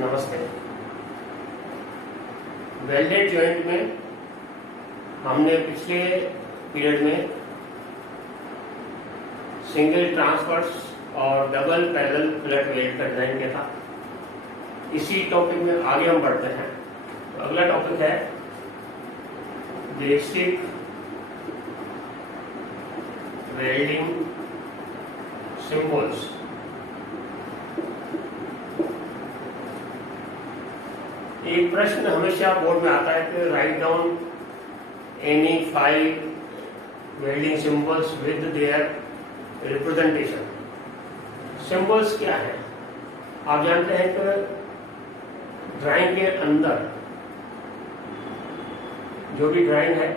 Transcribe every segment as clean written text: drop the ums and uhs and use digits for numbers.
नमस्ते। Welded joint में हमने पिछले पीरियड में सिंगल ट्रांसवर्स और डबल पैरेलल फिलेट वेल्ड का डिजाइन किया था। इसी टॉपिक में आगे हम बढ़ते हैं। तो अगला टॉपिक है बेसिक वेल्डिंग सिंबल्स। एक प्रश्न हमेशा बोर्ड में आता है कि write down any 5 welding symbols with their representation. Symbols क्या है? आप जानते हैं कि ड्राइंग के अंदर जो भी ड्राइंग है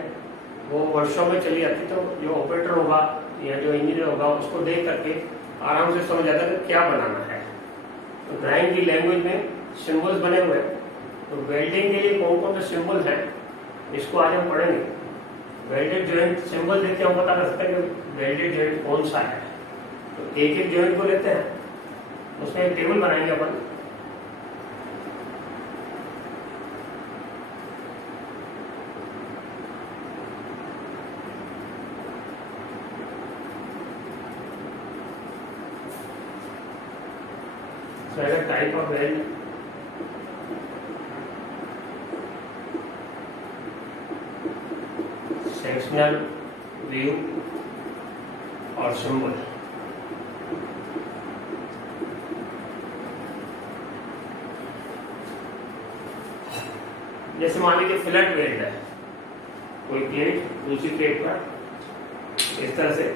वो वर्षों में चली जाती, तो जो ऑपरेटर होगा या जो इंजीनियर होगा उसको देख करके आराम से समझ जाता है कि क्या बनाना है। तो ड्राइंग की लैंग्वेज में सिंबल्स बने हुए हैं। तो वेल्डिंग के लिए कौन कौन से सिंबल है इसको आज हम पढ़ेंगे। वेल्डेड जॉइंट सिंबल देख के हम पता कर सकते हैं कि वेल्डेड जॉइंट कौन सा है। तो एक एक जॉइंट को लेते हैं, उसमें एक टेबल बनाएंगे अपन। So, type of weld, sectional view और सिंबल। जैसे मान लीजिए फ्लैट वेल्ड है, कोई प्लेट दूसरी प्लेट पर इस तरह से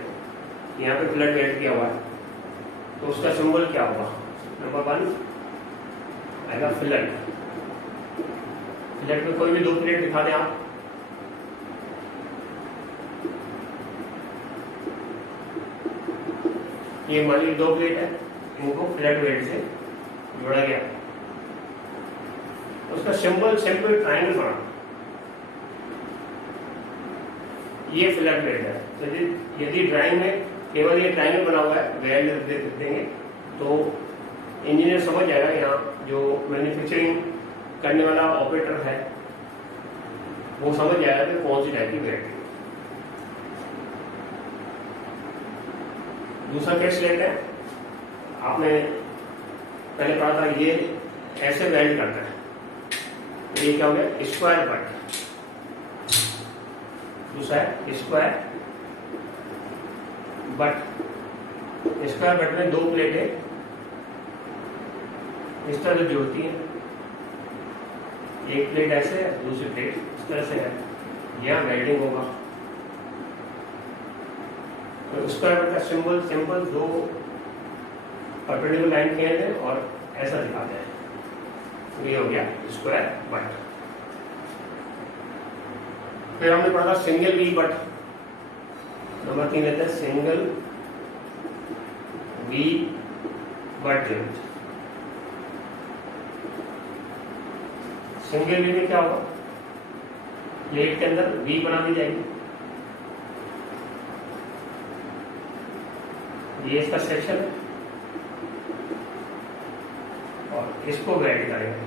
यहाँ पे फ्लैट वेल्ड किया हुआ है, तो उसका सिंबल क्या होगा? नंबर 1 आएगा फ्लैट। फ्लैट में कोई भी 2 प्लेट दिखा दें आप। ये मान लीजिए 2 प्लेट है, इनको फ्लैट वेल्ड से जोड़ा गया। उसका सिंबल सिंपल ट्रायंगल बना, ये फ्लैट वेल्ड है। तो यदि ड्राइंग में केवल ये ट्रायंगल बना हुआ है, वेल्ड दे देंगे तो इंजीनियर समझ जाएगा, यहाँ जो मैन्युफैक्चरिंग करने वाला ऑपरेटर है वो समझ जाएगा कि कौन सी टाइप की वेल्ड है। दूसरा केस लेते हैं। आपने पहले पढ़ा था, ये ऐसे वेल्ड करता है, ये क्या हो गया? Square but. दूसरा है स्क्वायर बट। स्क्वायर बट में 2 प्लेटें इस तरह से जोड़ती हैं। एक प्लेट ऐसे है, दूसरी प्लेट इस तरह से है, यह वेल्डिंग होगा। तो स्क्वायर बट का सिंबल सिंपल 2 परपेंडिकुलर लाइन किए हैं और ऐसा दिखाते हैं, तो ये हो गया स्क्वायर बट। फिर हमने पढ़ा था सिंगल वी बट। नंबर 3 लेते हैं single V butt joint. Single V में क्या होगा? प्लेट के अंदर वी बना दी जाएगी, ये इसका सेक्शन है और इसको वेल्ड करेंगे।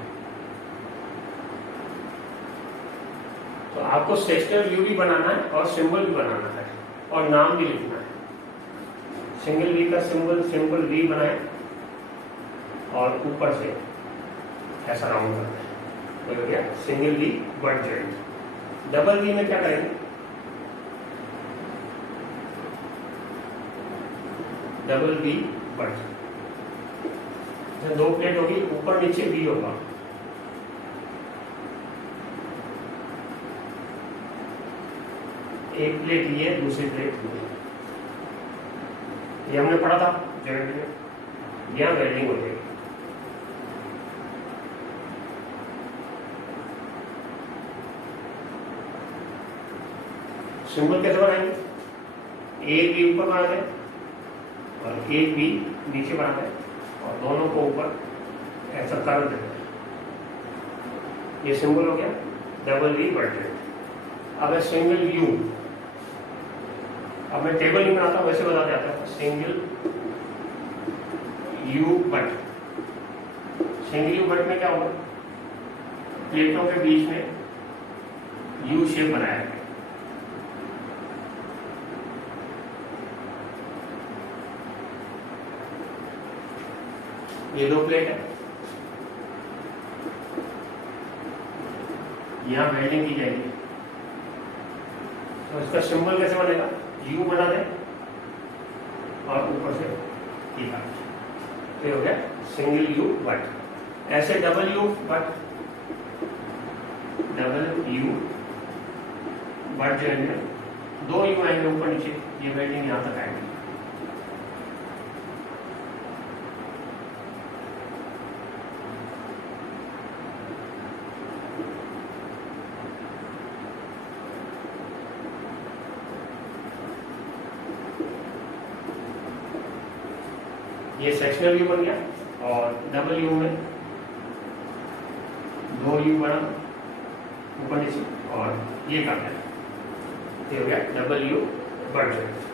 तो आपको सेक्शनल व्यू भी बनाना है और सिंबल भी बनाना है और नाम भी लिखना है। सिंगल वी का सिंबल सिंपल वी बनाए और ऊपर से ऐसा राउंड करना है, तो हो गया single V butt joint. Double V में क्या करेंगे? Double we but. 2 प्लेट होगी, ऊपर नीचे वी होगा। एक प्लेट ये, दूसरी प्लेट ये हमने पढ़ा था जॉइंट में। यहां वेल्डिंग हो जाएगी। सिंबल कैसे बनाएंगे? एक भी ऊपर बना दें और एक भी नीचे बना दें और दोनों को ऊपर ऐसा कर देते हैं। ये सिंबल हो गया डबल वी बट जॉइंट। अब है सिंगल यू। अब मैं टेबल नहीं बनाता, वैसे बता देता हूं। Single you but single you but में क्या होगा, प्लेटों के बीच में यू शेप बनाया गया। ये दो प्लेट है, यहां वेल्डिंग की जाएगी, तो इसका सिंबल कैसे बनेगा, यू बना दे और ऊपर से टीका, तो हो गया सिंगल यू बट। ऐसे double U but, double U but जो है दो यू आएंगे ऊपर नीचे, ये वेल्डिंग यहां तक आएगी। ये सेक्शनल व्यू बन गया और डबल यू में दो यू बना ऊपर नीचे और ये काट है, ये हो गया double U butt joint.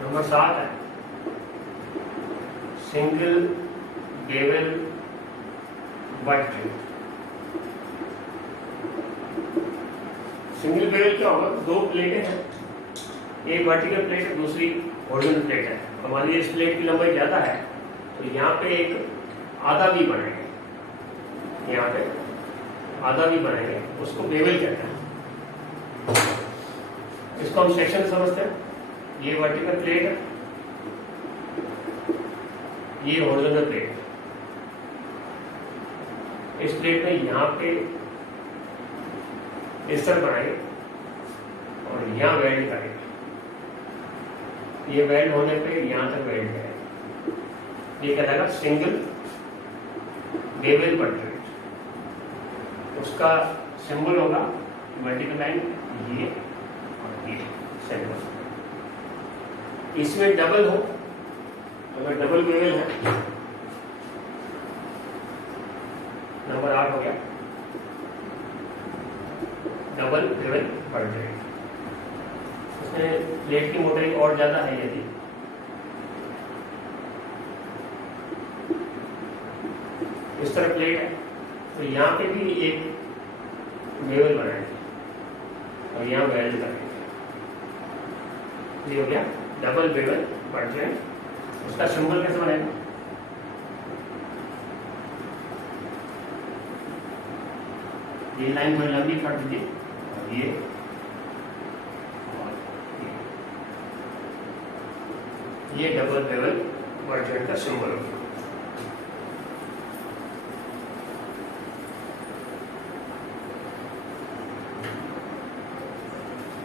Number 7 है single bevel but joint. Single bevel क्या होगा, दो प्लेटें हैं, एक वर्टिकल प्लेट है दूसरी हॉरिजॉन्टल प्लेट है। हमारी इस प्लेट की लंबाई ज्यादा है तो यहाँ पे एक आधा भी बनाएंगे, यहाँ पे आधा भी बनाएंगे, उसको बेवल कहते हैं। इसको हम सेक्शन समझते हैं। ये वर्टिकल प्लेट है, ये हॉरिजॉन्टल प्लेट है। इस प्लेट में यहाँ पे इस तरह बनाएंगे और यहाँ वेल्ड करेंगे, ये वेल्ड होने पे यहाँ तक वेल्ड करेंगे, ये कहलाएगा सिंगल बेवल बट जॉइंट। उसका सिंबल होगा वर्टिकल लाइन ये और ये सिंबल। इसमें डबल हो, अगर डबल बेवल है, नंबर 8 हो गया डबल बेवल बट जॉइंट। इसमें प्लेट की मोटाई और ज्यादा है, यदि इस तरह प्लेट है तो यहाँ पे भी एक बेवल बनाएंगे और यहाँ वेल्ड करेंगे, ये हो गया डबल बेवल बट जॉइंट। उसका सिंबल कैसे बनेगा, ये लाइन थोड़ी लंबी काट दीजिए और ये डबल बेवल बट जॉइंट का सिंबल होगा।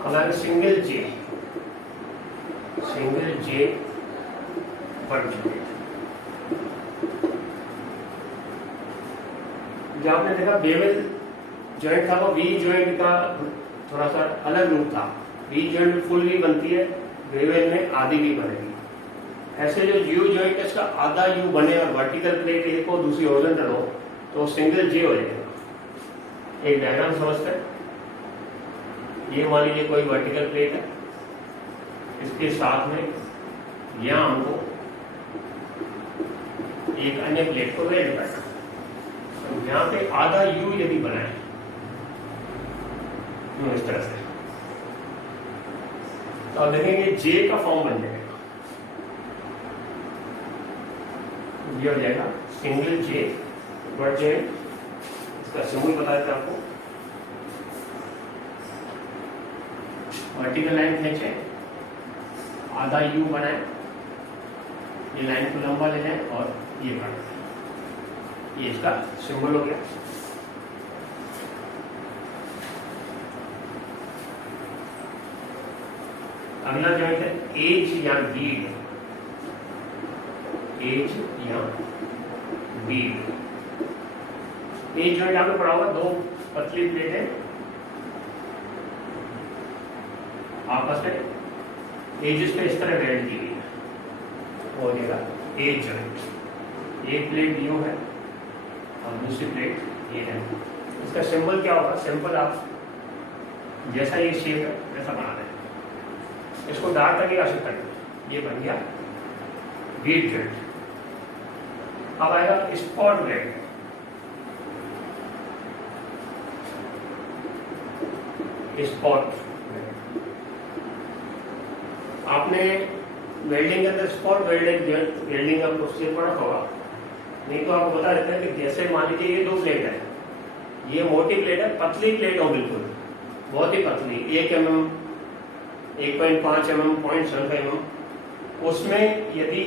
अगर सिंगल जे बट जॉइंट, जो आपने देखा बेवल जॉइंट था वो वी जॉइंट का थोड़ा सा अलग रूप था। वी जॉइंट फुल भी बनती है, बेवल में आधी भी बनेगी। ऐसे जो यू जॉइंट है, इसका आधा यू बने और वर्टिकल प्लेट एक हो दूसरी हॉरिजॉन्टल हो तो सिंगल जे हो जाएगा। एक डायग्राम समझते हैं। ये मान लीजिए कोई वर्टिकल प्लेट है, इसके साथ में यहां हमको एक अन्य प्लेट को वेल्ड करना, तो यहाँ पे आधा यू यदि बनाए तो इस तरह से, तो आप देखेंगे जे का फॉर्म बन जाएगा, ये हो जाएगा सिंगल जे बट जॉइंट। इसका सिंबल बता देते आपको, वर्टिकल लाइन खींचे, आधा यू बनाए, ये लाइन को लंबा ले जाए और ये काट, ये इसका सिंबल हो गया। अगला जॉइंट है एज या बीड, एज या बीड। एज जॉइंट आपने पढ़ा होगा, दो पतली प्लेटें आपस में एजेस पे इस तरह वेल्ड की हुई है, वो हो जाएगा एज जॉइंट। एक प्लेट यूं है और दूसरी प्लेट ये है। इसका सिंबल क्या होगा? सिंपल आप जैसा ये शेप है वैसा बना दें। इसको डार्क करिएगा, आवश्यकता नहीं। ये बन गया वीट जॉइंट। अब आएगा स्पॉट वेल्ड। स्पॉट आपने वेल्डिंग के अंदर स्पॉट वेल्डिंग का प्रोसीजर पढ़ा होगा, नहीं तो आपको बता देते हैं कि जैसे मान लीजिए ये दो प्लेट है, ये मोटी प्लेट है, पतली प्लेट हो बिल्कुल बहुत ही पतली, 1 mm, 1.5 mm, 0.75 mm, उसमें यदि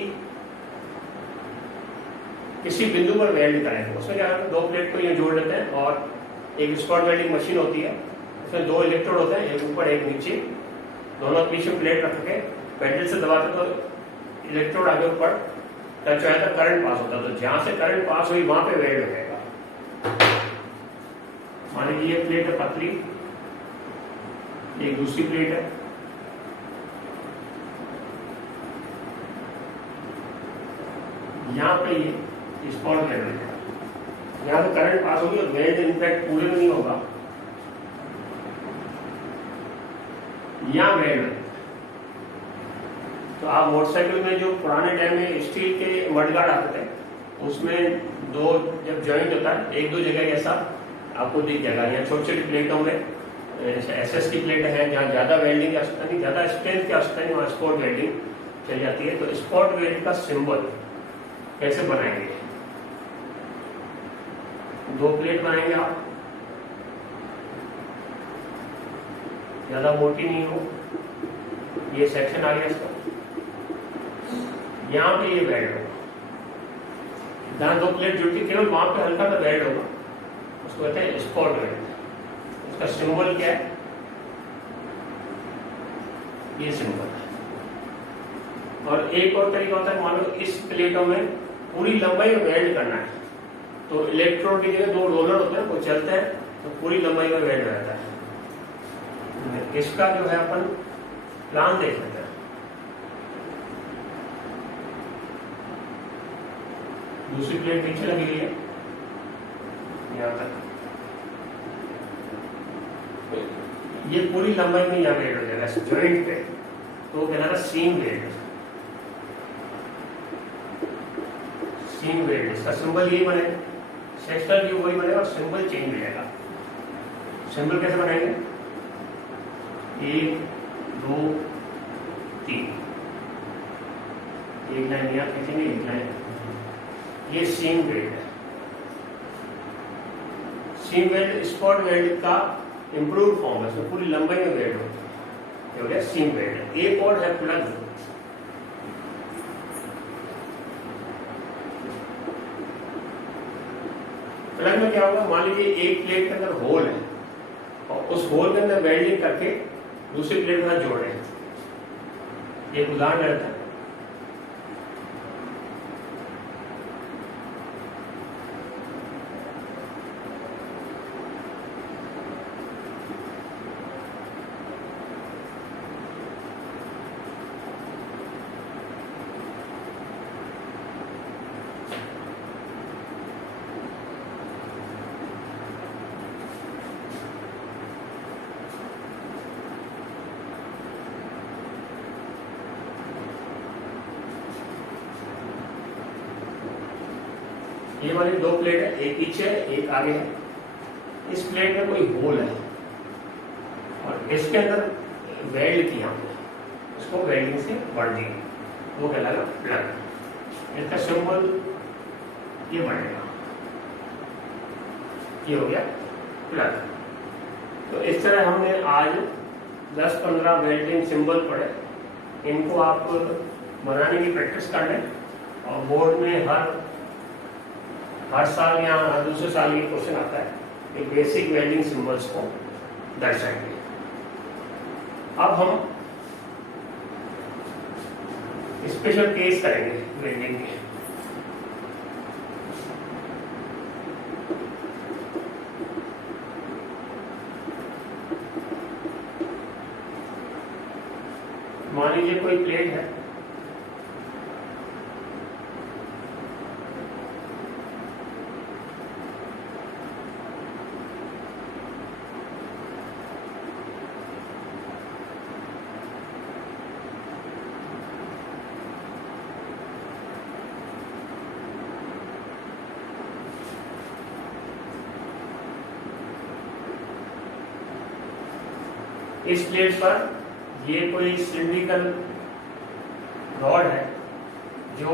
किसी बिंदु पर वेल्ड करें, उसमें क्या है, दो प्लेट को ये जोड़ लेते हैं और एक स्पॉट वेल्डिंग मशीन होती है, उसमें 2 इलेक्ट्रोड होते हैं, एक ऊपर एक नीचे, दोनों बीच में प्लेट रख के पेडल से दबाते तो इलेक्ट्रोड आगे ऊपर टच हो जाता, करंट पास होता, तो जहां से करंट पास हुई वहां पे वेल्ड हो जाएगा। मान लीजिए ये प्लेट है पतली, एक दूसरी प्लेट है, यहां पे ये स्पॉट वेल्ड हो जाएगा, यहां से करंट पास होगी और वेल्ड इनफैक्ट पूरे में नहीं होगा, यहां वेल्ड। तो आप मोटरसाइकिल में जो पुराने टाइम में स्टील के मडगार्ड आते थे, उसमें दो जब जॉइंट होता है, एक दो जगह ऐसा आपको दिख जाएगा। यहाँ छोटी छोटी प्लेटों में SS की प्लेट है, जहाँ ज्यादा वेल्डिंग की आवश्यकता नहीं, ज्यादा स्ट्रेंथ की आवश्यकता नहीं, वहाँ स्पॉट वेल्डिंग चल जाती है। तो स्पॉट वेल्ड का सिंबल कैसे बनाएंगे? दो प्लेट बनाएंगे आप, ज्यादा मोटी नहीं हो, ये सेक्शन आ गया इसका, यहाँ पे ये वेल्ड होगा, जहां दो प्लेट जुड़ती केवल वहां पे हल्का सा वेल्ड होगा, उसको कहते हैं स्पॉट वेल्ड। उसका सिंबल क्या है? ये सिंबल है। और एक और तरीका होता है, मान लो इस प्लेटों में पूरी लंबाई में वेल्ड करना है, तो इलेक्ट्रोड की जगह 2 रोलर होते हैं, वो चलते हैं तो पूरी लंबाई में वेल्ड रहता है। इसका जो है अपन प्लान देख लेते हैं। दूसरी प्लेट पीछे लगी हुई है यहां तक, ये पूरी लंबाई में यहाँ वेल्ड हो जाएगा जॉइंट पे, तो वो कहलाता है सीम वेल्ड। सीम वेल्ड, इसका सिंबल यही बने, सेक्शनल व्यू वही बनेगा और सिंबल चेंज हो जाएगा। सिंबल कैसे बनाएंगे? 1 2 3, एक लाइन यहाँ खींचेंगे, एक लाइन, ये सीम वेल्ड है। सीम वेल्ड स्पॉट वेल्ड का इंप्रूव फॉर्म है, इसमें पूरी लंबाई में वेल्ड होती है, ये हो गया सीम वेल्ड। एक और है प्लग। प्लग में क्या होगा? मान लीजिए एक प्लेट के अंदर होल है और उस होल के अंदर वेल्डिंग करके दूसरी प्लेट के साथ जोड़ रहे हैं। एक उदाहरण रहता है, ये वाली 2 प्लेट है, एक पीछे है एक आगे है। इस प्लेट में कोई होल है और इसके अंदर वेल्ड किया, इसको वेल्डिंग से बढ़ दिया, वो कहलाएगा प्लग। इसका सिंबल ये बनेगा, ये हो गया प्लग। तो इस तरह हमने आज 10-15 वेल्डिंग सिंबल पढ़े, इनको आप बनाने की प्रैक्टिस कर लें और बोर्ड में हर साल या हर दूसरे साल ये क्वेश्चन आता है कि बेसिक वेल्डिंग सिंबल्स को दर्शाएंगे। अब हम स्पेशल केस करेंगे वेल्डिंग के। मान लीजिए कोई प्लेट है, इस प्लेट पर ये कोई सिलिंड्रिकल रॉड है जो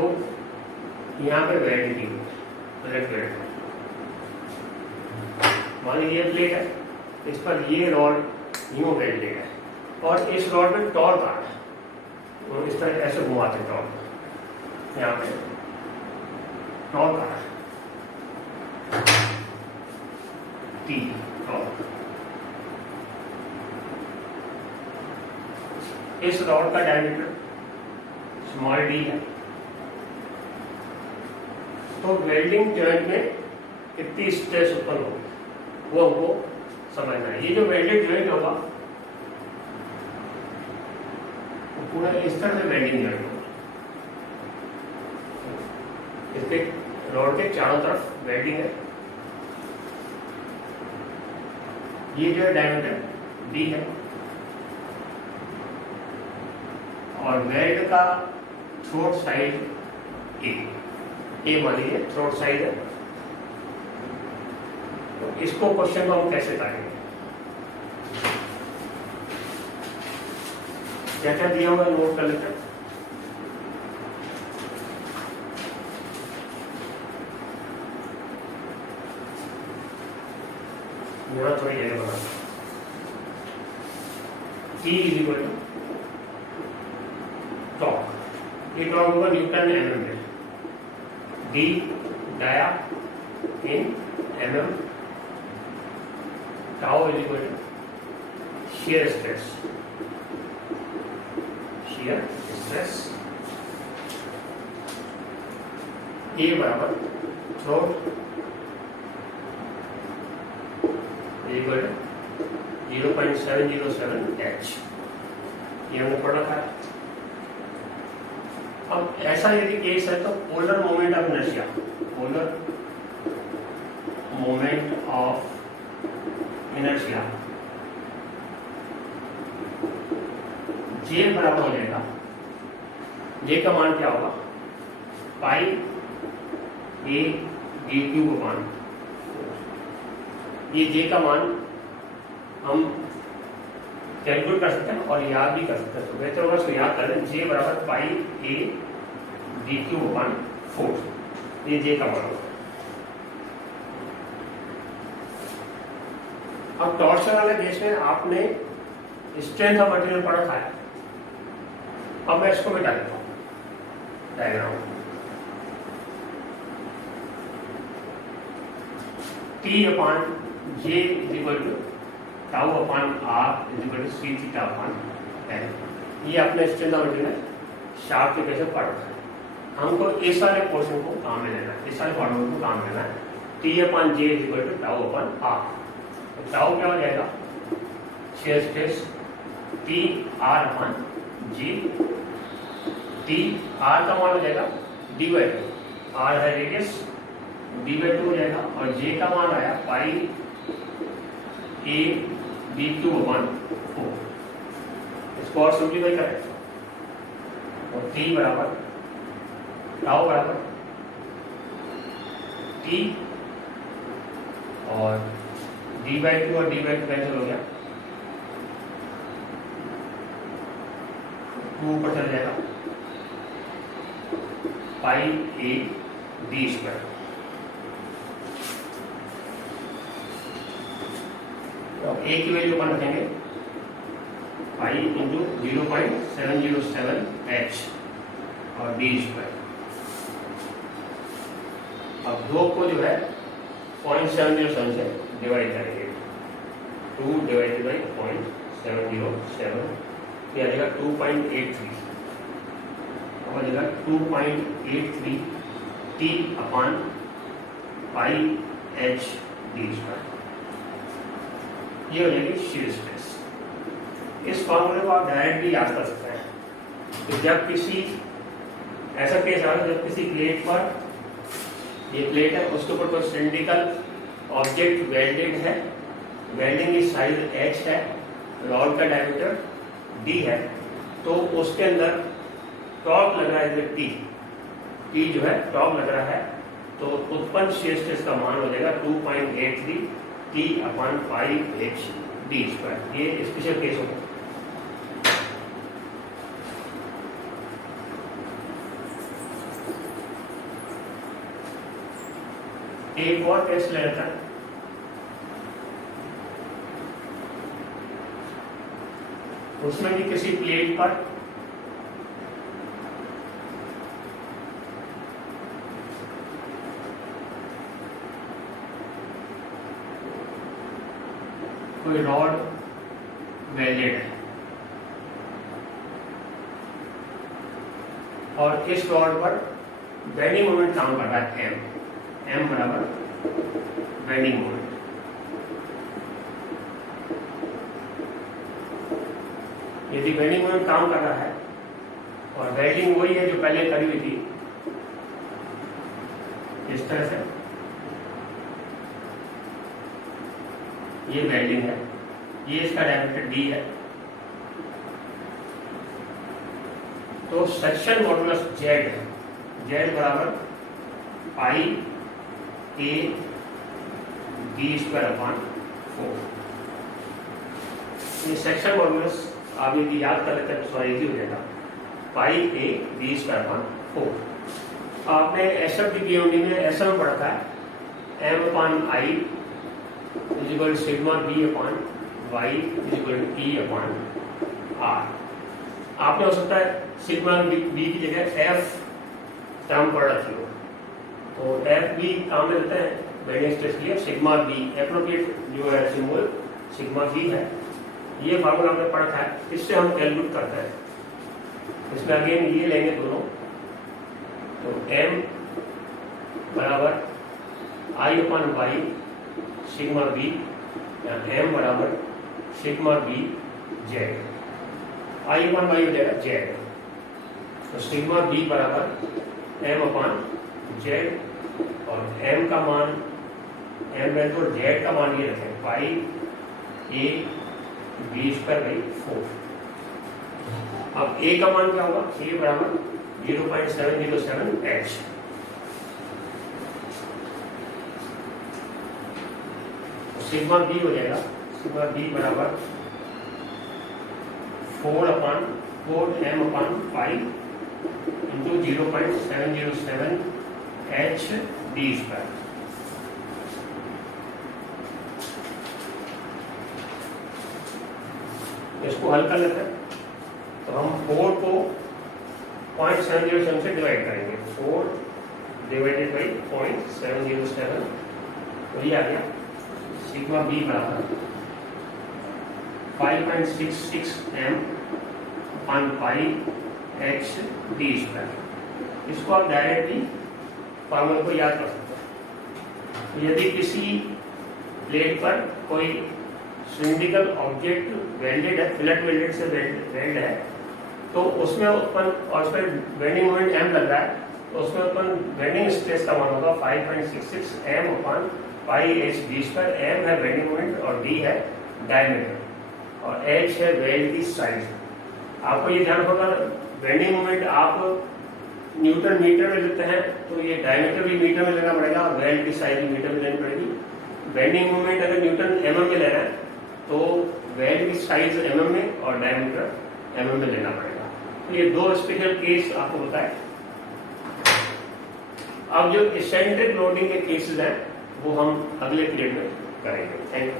यहाँ पे वेल्ड की वेल्ड। मान लीजिए ये प्लेट है, इस पर ये रॉड यूं वेल्डेड है और इस रॉड में टॉर्क आ रहा है, तो इस तरह ऐसे घुमाते हैं टॉर्क, यहाँ पे टॉर्क आ रहा है, टी टॉर्क। इस रॉड का डायमीटर स्मॉल डी है, तो वेल्डिंग जॉइंट में कितनी स्ट्रेस उत्पन्न होगी वो हमको समझना है। ये जो वेल्डेड जॉइंट होगा वो पूरा इस तरह से वेल्डिंग जॉइंट होगा, इसके रॉड के चारों तरफ वेल्डिंग है। ये जो है डायमीटर डी है और वेल्ड का थ्रोट साइड ए मान लीजिए थ्रोट साइड है। तो इसको क्वेश्चन को हम कैसे करेंगे, क्या क्या दिया हुआ नोट कर लेते हैं। यहाँ थोड़ी जगह बना E is equal to torque, ये टॉर्क होगा न्यूटन एमएम में, D dia in MM, tau is equal to shear stress, shear stress, A बराबर थ्रोट इक्वल टू 0.707 H, ये हमने पढ़ रखा है। अब ऐसा यदि केस है तो polar moment of inertia, polar moment of inertia J बराबर हो जाएगा, जे का मान क्या होगा, पाई ए डी क्यूब अपान, ये जे का मान हम कैलकुलेट कर सकते हैं और याद भी कर सकते हैं। तो बेहतर होगा इसको याद कर लें, जे बराबर पाई ए डी क्यूब अपान 4, ये जे का मान होगा। अब टॉर्शन वाले केस में आपने स्ट्रेंथ ऑफ मटेरियल पढ़ा था, अब मैं इसको मिटा देता हूं diagram. T upon J is equal to tau upon R is equal to C theta upon L, ये अपने स्ट्रेंथ ऑफ मटेरियल शार्प के कैसे पढ़ रहा है। हमको इस वाले पोर्शन को काम में लेना है, इस वाले फॉर्मूले को काम में लेना है। T upon J is equal to tau upon R, तो टाउ क्या हो जाएगा, shear stress T R upon G, T R का मान हो जाएगा डी बाई टू, आर है रेडियस, डी बाई टू हो जाएगा, और जे का मान आया पाई ए डी क्यूब अपान 4, इसको और सिंप्लीफाई करें और टी बराबर टाउ बराबर टी और डी बाई टू और डी बाई टू कैंसिल हो गया, 2 ऊपर चल जाएगा, पाई ए डी स्क्वायर। तो ए की वैल्यू अपन रखेंगे पाई इंटू 0.707 H और डी स्क्वायर। अब 2 को जो है 0.707 से डिवाइड करेंगे, 2 डिवाइडेड बाई 0.707, ये आ जाएगा 2.83, अब आ जाएगा 2.83 टी अपान पाई एच डी स्क्वायर, ये हो जाएगी शियर स्ट्रेस। इस फॉर्मूले को आप डायरेक्ट भी याद कर सकते हैं, तो जब किसी ऐसा केस आ रहा है जब किसी प्लेट पर, ये प्लेट है, उसके ऊपर कोई सिलिंड्रिकल ऑब्जेक्ट वेल्डेड है, वेल्डिंग की साइज h है, रॉड का डायमीटर d है, तो उसके अंदर टॉर्क लग रहा है T जो है टॉर्क लग रहा है, तो उत्पन्न शियर स्ट्रेस का मान हो जाएगा 2.83 T/5h_d²। ये स्पेशल केस होगा। एक और केस ले लेता है। उसमें भी किसी प्लेट पर कोई रॉड वेल्डेड है और इस रॉड पर बेंडिंग मोमेंट काम कर रहा है m बराबर बेंडिंग मोमेंट। यदि बेंडिंग मोमेंट काम कर रहा है और वेल्डिंग वही है जो पहले करी हुई थी, इस तरह से ये वेल्डिंग है, ये इसका डायमीटर d है, तो सेक्शन मॉडुलस z है, z बराबर पाई a d²/4। ये सेक्शन मॉडुलस आप यदि याद कर लेते हैं तो इजी हो जाएगा, पाई a d²/4। आपने SFDBOD में ऐसा में पढ़ा था m/i = सिग्मा b/y = E/r। आपने हो सकता है सिग्मा b की जगह f टर्म पढ़ रखी हो, तो एफ भी काम में लेते हैं बेंडिंग स्ट्रेस के लिए। सिग्मा बी एप्रोप्रिएट जो है सिंबल सिग्मा बी है, ये फार्मूला हमने पढ़ा है, इससे हम कैलकुलेट करते हैं। इसमें अगेन ये लेंगे दोनों, तो m बराबर i/y सिग्मा बी या m बराबर सिग्मा बी जेड, i/y हो जाएगा जेड, तो सिग्मा बी बराबर m/z और m का मान m वैल्यू और z का मान ये रखें पाई a d²/4। अब a का मान क्या होगा, a बराबर 0.707h, सिग्मा b हो जाएगा, सिग्मा b बराबर 4/4m/pi into 0.707 h_d²। इसको हल कर लेते हैं, तो हम 4 को 0.707 से डिवाइड करेंगे, 4 डिवाइडेड बाई 0.707, तो ये आ गया सिग्मा बी बराबर 5.66m/pi h_d²। इसको आप डायरेक्टली फार्मूला को याद कर सकते हैं। तो यदि किसी प्लेट पर कोई सिलिंड्रिकल ऑब्जेक्ट वेल्डेड है, फिलेट वेल्डेड से वेल्ड है, तो उसमें उत्पन्न, और उसमें बेंडिंग मोमेंट m लग रहा है, तो उसमें उत्पन्न बेंडिंग स्ट्रेस का मान होगा 5.66m/pi h_d²। m है बेंडिंग मोमेंट और d है डायमीटर और h है वेल्ड की साइज। आपको ये ध्यान होगा बेंडिंग मोमेंट आप न्यूटन मीटर में लेते हैं, तो ये डायमीटर भी मीटर में लेना पड़ेगा और वेल्ड की साइज भी मीटर में लेनी पड़ेगी। बेंडिंग मोमेंट अगर न्यूटन mm में लेना है तो वेल्ड की साइज mm में और डायमीटर mm में लेना पड़ेगा। तो ये दो स्पेशल केस आपको बताए। अब जो इसेंट्रिक लोडिंग के केसेस हैं वो हम अगले पीरियड में करेंगे। Thank you.